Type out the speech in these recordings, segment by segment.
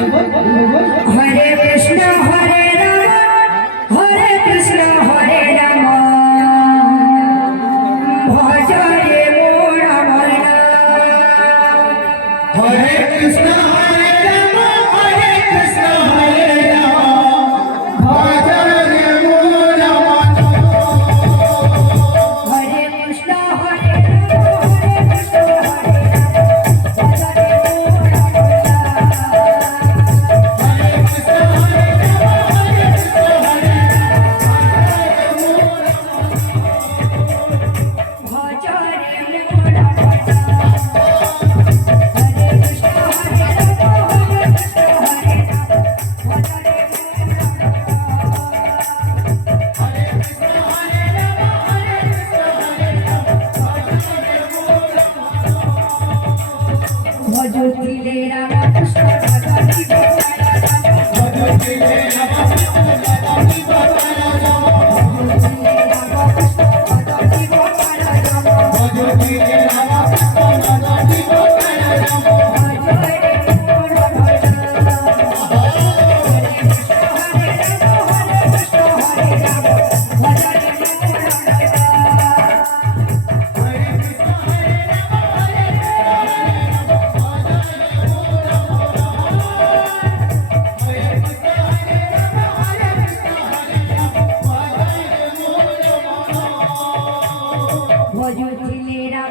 हरे कृष्ण हरे राम भज रे मोर मन हरे कृष्ण हरे कृष्ण भज रे मोर मन हरे कृष्ण हरे कृष्ण भज रे मोर भजोतिले राम कृष्ण भजति भजति राम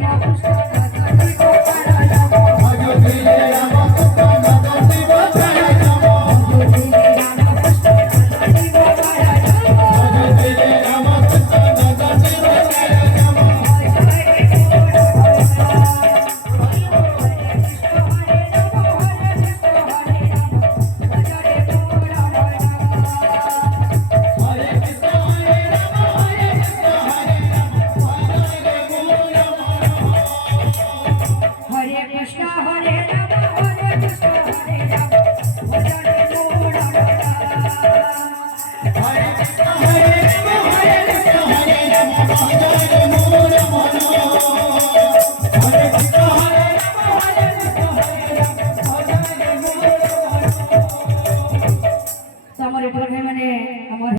हरे